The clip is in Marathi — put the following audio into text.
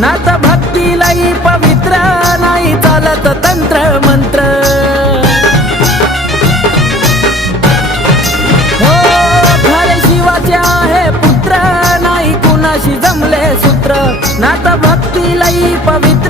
नात भक्ती लई पवित्र नाही चालत तंत्र मंत्र हो खरे शिवाचे आहे पुत्र नाही कुणाशी जमले सूत्र नात